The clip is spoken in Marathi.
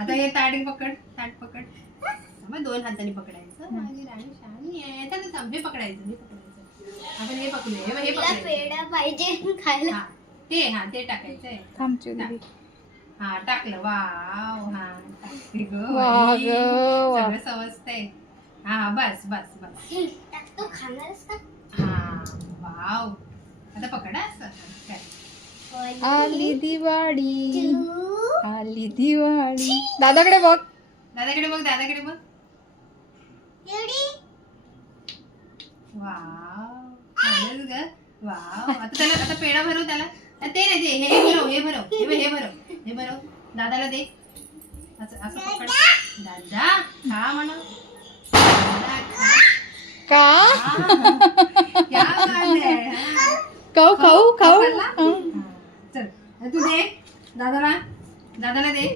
आता हे ताट पकड, ताट पकड. मग 2 हातांनी पकडायचं. माझी राणी शहाणी आहे. आता हे पकडायचं, हे पकडायचं. आपण हे पकडूया. हे पकडायचं. पेढा पाहिजे खायला. ते टाकायचंय. थांबची हा टाकलं. वाव. हा टाकते ग. वाह बाई. ग. सगळं समजतंय. हा बस बस बस. टाकतो खाणारच का? हा वाव. आता पकडा असं. काय आली दिवाळी, 2 आली दिवाळी. दादाकडे बघ. दादाकडे बघ, दादाकडे बघ. एवढी वाव. छानच ग. वाव. आता त्याला आता पेढा भरव त्याला. ते नाही ते हे भरव, हे भरव, हे भरव, हे भरव. दादाला दे. असं असं पकड. दादा खा म्हणा. दादा खा. का क्या बात है. खाऊ खाऊ खाऊ. खाल्ला? हा. चल तू दे दादाला, दादाला दे.